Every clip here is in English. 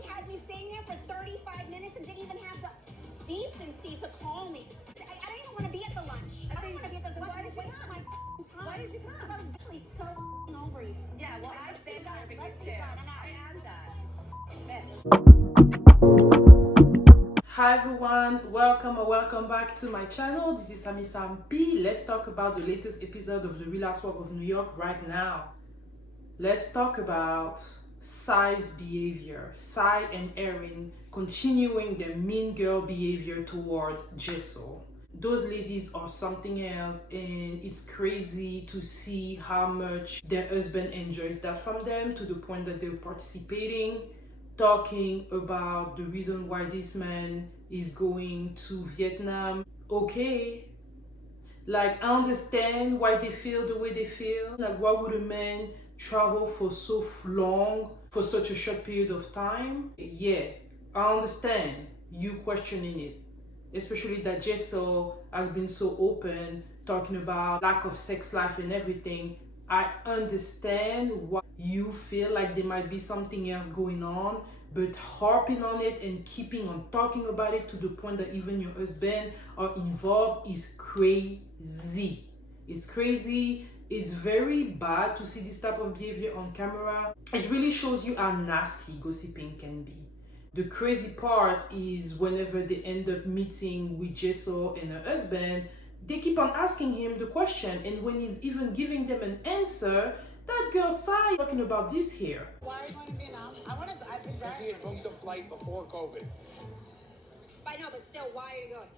had me sitting there for 35 minutes and didn't even have the decency to call me. I don't even want to be at the lunch. I don't want to be at the lunch. Why did you come? Time. Why did you come? I was actually so over you. Yeah, well, I stand on it Let's because be too. done. I'm out. I am done. Bitch. Hi everyone, welcome or welcome back to my channel. This is Sami P. Let's talk about the latest episode of the Real Housewives of New York right now. Let's talk about Sai's behavior. Sai and Erin continuing their mean girl behavior toward Jessel. Those ladies are something else, and it's crazy to see how much their husband enjoys that from them, to the point that they're participating, talking about the reason why this man is going to Vietnam. Okay, like, I understand why they feel the way they feel. Like, why would a man travel for so long, for such a short period of time? Yeah, I understand you questioning it. Especially that Jessel has been so open, talking about lack of sex life and everything. I understand why you feel like there might be something else going on, but harping on it and keeping on talking about it to the point that even your husband are involved is crazy. It's crazy. It's very bad to see this type of behavior on camera. It really shows you how nasty gossiping can be. The crazy part is whenever they end up meeting with Jessel and her husband, they keep on asking him the question, and when he's even giving them an answer, that girl Sai talking about this here. Why are you going to Vietnam? I've been Because he had booked the flight before COVID. I know, but still, why are you going?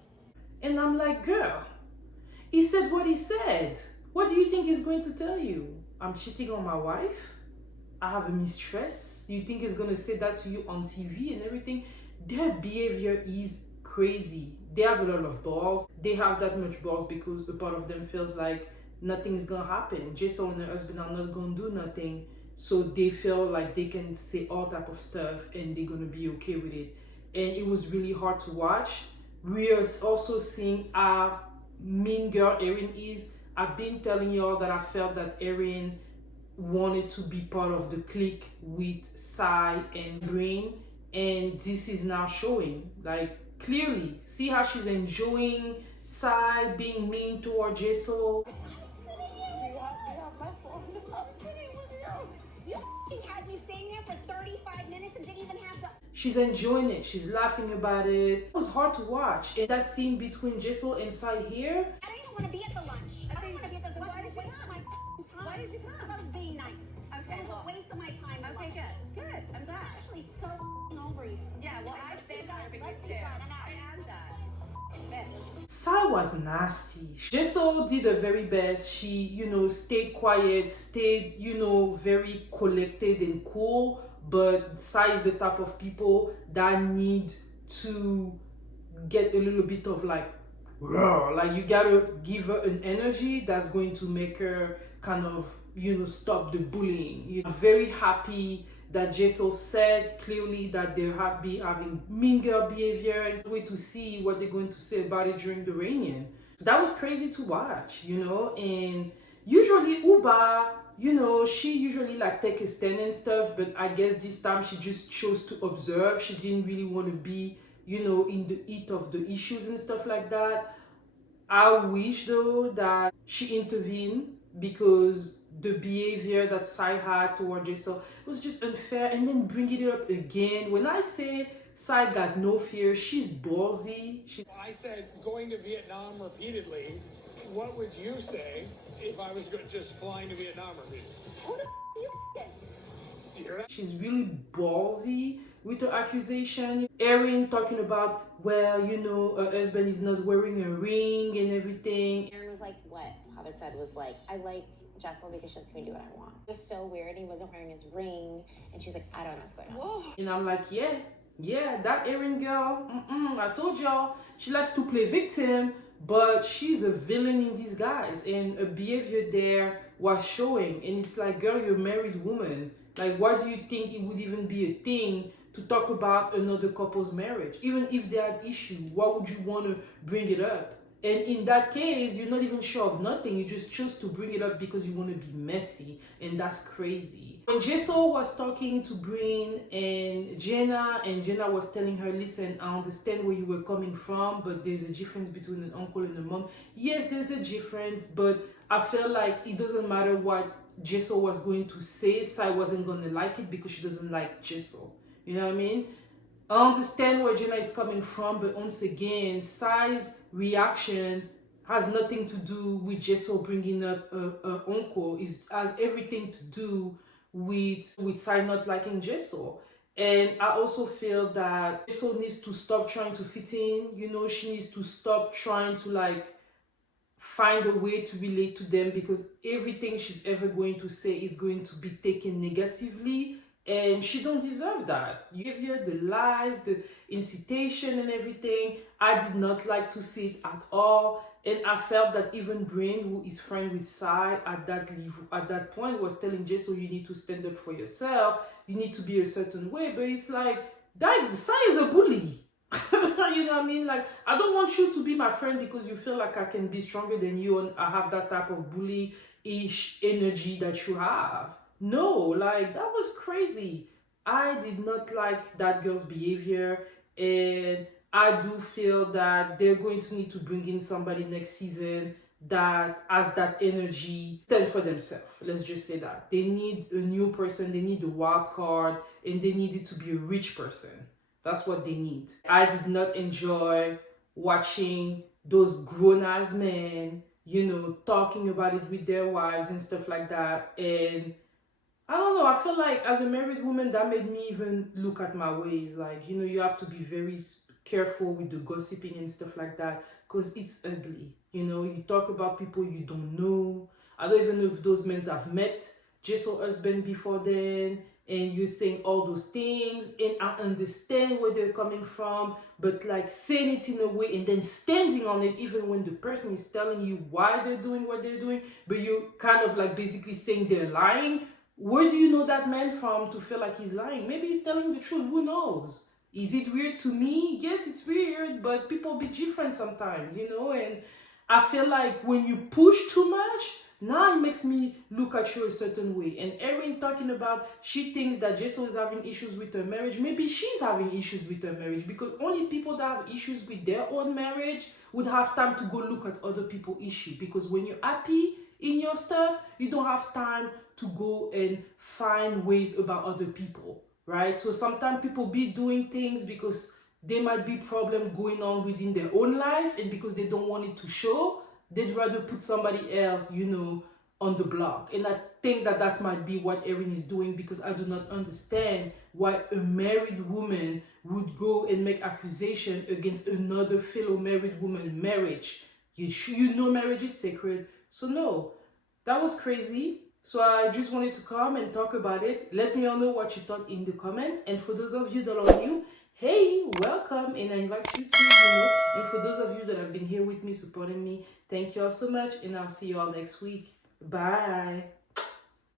And I'm like, girl, he said what he said. What do you think he's going to tell you? I'm cheating on my wife? I have a mistress? You think he's gonna say that to you on TV and everything? Their behavior is crazy. They have a lot of balls. They have that much balls because a part of them feels like nothing is gonna happen. Jessel and her husband are not gonna do nothing, so they feel like they can say all type of stuff and they're gonna be okay with it. And it was really hard to watch. We are also seeing how mean girl Erin is. I've been telling y'all that I felt that Erin wanted to be part of the clique with Sai and Green, and this is now showing. Like, clearly, see how she's enjoying Sai being mean toward Jessel. You had me sitting there for 35 minutes and didn't even have the... She's enjoying it. She's laughing about it. It was hard to watch. And that scene between Jessel and Sai here. I don't even want to be at the lunch. I don't want to be at the lunch. Why did you come? Why did you come? I was being nice. Okay, It was a waste of my time. Okay, good. Good. I'm glad. I'm actually so over you. Yeah, well, I stand on it because Let's be too. done. I'm out. I am done. Bitch. Sai was nasty. Jessel did her very best. She, stayed quiet, stayed, very collected and cool. But Sai is the type of people that need to get a little bit of like you gotta give her an energy that's going to make her kind of, stop the bullying. I'm very happy that Jessel said clearly that they're having mean girl behavior. It's a way to see what they're going to say about it during the reunion. That was crazy to watch, and usually Uba, she usually like take a stand and stuff, but I guess this time she just chose to observe. She didn't really want to be, in the heat of the issues and stuff like that. I wish though that she intervened, because the behavior that Sai had toward Jessel was just unfair, and then bringing it up again. When I say Sai got no fear, she's ballsy. I said going to Vietnam repeatedly. What would you say if I was just flying to Vietnam repeatedly? Who the you You hear that? She's really ballsy with her accusation. Erin talking about, well, her husband is not wearing a ring and everything. Erin was like, what Hobbit said was like, I like Jessel because she lets me do what I want. It was so weird. He wasn't wearing his ring. And she's like, I don't know what's going on. Whoa. And I'm like, yeah, that Erin girl, I told y'all, she likes to play victim, but she's a villain in disguise. And her behavior there was showing. And it's like, girl, you're a married woman. Like, why do you think it would even be a thing to talk about another couple's marriage? Even if they had issue, why would you want to bring it up? And in that case, you're not even sure of nothing. You just chose to bring it up because you want to be messy. And that's crazy. When Jessel was talking to Bryn and Jenna was telling her, listen, I understand where you were coming from, but there's a difference between an uncle and a mom. Yes, there's a difference, but I feel like it doesn't matter what Jessel was going to say. Sai wasn't going to like it because she doesn't like Jessel. You know what I mean? I understand where Jenna is coming from, but once again, Sai's reaction has nothing to do with Jessel bringing up her uncle. It has everything to do with Sai not liking Jessel. And I also feel that Jessel needs to stop trying to fit in. You know, she needs to stop trying to like find a way to relate to them, because everything she's ever going to say is going to be taken negatively, and she don't deserve that. You give her the lies, the incitation and everything. I did not like to see it at all. And I felt that even Bryn, who is friend with Sai at that point, was telling Jessel, you need to stand up for yourself. You need to be a certain way. But it's like, that Sai is a bully. You know what I mean? Like, I don't want you to be my friend because you feel like I can be stronger than you and I have that type of bully-ish energy that you have. No, like, that was crazy. I did not like that girl's behavior, and I do feel that they're going to need to bring in somebody next season that has that energy, stand for themselves. Let's just say that. They need a new person, they need a wild card, and they need it to be a rich person. That's what they need. I did not enjoy watching those grown-ass men, you know, talking about it with their wives and stuff like that. And I don't know, I feel like as a married woman, that made me even look at my ways. Like, you know, you have to be very careful with the gossiping and stuff like that, because it's ugly. You know, you talk about people you don't know. I don't even know if those men have met Jessel's husband before then, and you're saying all those things, and I understand where they're coming from, but like saying it in a way and then standing on it even when the person is telling you why they're doing what they're doing, but you're kind of like basically saying they're lying. Where do you know that man from to feel like he's lying? Maybe he's telling the truth, who knows? Is it weird to me? Yes, it's weird, but people be different sometimes, you know? And I feel like when you push too much, now it makes me look at you a certain way. And Erin talking about, she thinks that Jessel is having issues with her marriage. Maybe she's having issues with her marriage, because only people that have issues with their own marriage would have time to go look at other people's issues. Because when you're happy in your stuff, you don't have time to go and find ways about other people. Right? So sometimes people be doing things because there might be problems going on within their own life, and because they don't want it to show, they'd rather put somebody else, you know, on the block. And I think that that might be what Erin is doing, because I do not understand why a married woman would go and make accusation against another fellow married woman marriage. You know marriage is sacred. So no, that was crazy. So I just wanted to come and talk about it. Let me all know what you thought in the comment. And for those of you that are new, hey, welcome, and I invite you to, you know, and for those of you that have been here with me, supporting me, thank you all so much, and I'll see you all next week. Bye.